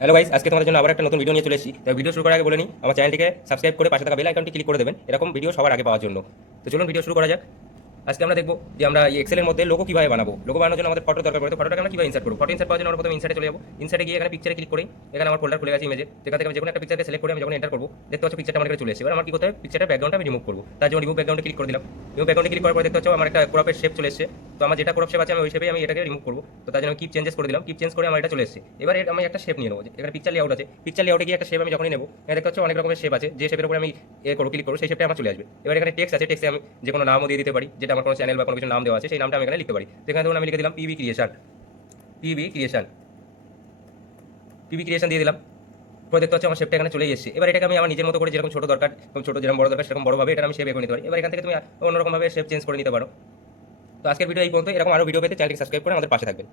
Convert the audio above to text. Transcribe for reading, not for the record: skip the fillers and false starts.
Hello guys, আজকে তোমাদের জন্য আবার একটা নতুন ভিডিও নিয়ে চলে এসেছি। তো ভিডিও শুরু করার আগে বলে নিই, আমার চ্যানেলটিকে সাবস্ক্রাইব করে পাশে থাকা বেল আইকনটি ক্লিক করে দেবেন এরকম ভিডিও সবার আগে পাওয়ার জন্য। তো চলুন ভিডিও শুরু করা যাক। আজকে আমরা দেখবো যে আমরা এই এক্সেলের মধ্যে লোগো কিভাবে বানাবো। লোগো বানানোর জন্য আমাদের ফটো দরকার পড়ে। তো ফটোটাকে আমরা কিভাবে ইনসার্ট করবো? ফটো ইনসার্ট পাওয়ার জন্য আমরা প্রথমে ইনসার্টে চলে যাবো। ইনসার্টে গিয়ে এখানে পিকচারে ক্লিক করি। এখানে আমার ফোল্ডার খুলে গেছে ইমেজে। সেখান থেকে আমি যে কোনো একটা পিকচারকে সিলেক্ট করে আমি যখন এন্টার করবো, দেখতে পাচ্ছ পিকচারটা আমার কাছে চলে এসেছে। এবার আমার কি করতে হবে? পিকচারের ব্যাকগ্রাউন্ডটা আমি রিমুভ করবো। তার জন্য রিমুভ ব্যাকগ্রাউন্ডে ক্লিক করে দিলাম। রিমুভ ব্যাকগ্রাউন্ডে ক্লিক করার পরে দেখতে পাচ্ছ আমার একটা ক্রপের শেপ চলে এসেছে। তো আমার যেটা ক্রপ শেপ আছে আমি ওই শেপেই আমি এটাকে রিমুভ করবো। তো তার জন্য আমি কিপ চেঞ্জেস করে দিলাম। কিপ চেঞ্জ করে আমার এটা চলে এসেছে। এবার আমি একটা শেপ নিয়ে নেবো। এখানে পিকচার লেআউট আছে। পিকচার লেআউটে গিয়ে একটা শেপ আমি যখনই নেবো, এখানে দেখতে পাচ্ছ অনেক রকমের শেপ আছে। যে শেপের উপরে আমি ক্লিক করবো সেই শেপটা আমার চলে আসবে। এবার এখানে টেক্সট আছে। টেক্সটে আমি যে কোনো নামও দিয়ে দিতে পারি, যেটা আমার কোনো চ্যানেল বা কোনো কিছু নাম দেওয়া আছে সেই নামটা আমি এখানে লিখতে পারি। সেখানে ধরুন আমি লিখে দিলাম PB creation. PB creation PB creation দিয়ে দিলাম। পরে দেখতে পাচ্ছি আমার শেপটা এখানে চলে এসেছে। এবার এটাকে আমি আমার নিজের মতো করে যেরকম ছোট দরকার, ছোট যেরকম বড় দরকার সেরকম বড়ভাবে এটা আমি শেপ করে নিতে পারি। এবার এখান থেকে তুমি অন্যরকমভাবে শেপ চেঞ্জ করে নিতে পারো। তো আজকের ভিডিও এই পর্যন্ত। এরকম আরও ভিডিও পেতে চ্যানেলটি সাবস্ক্রাইব করে আমাদের পাশে থাকবেন।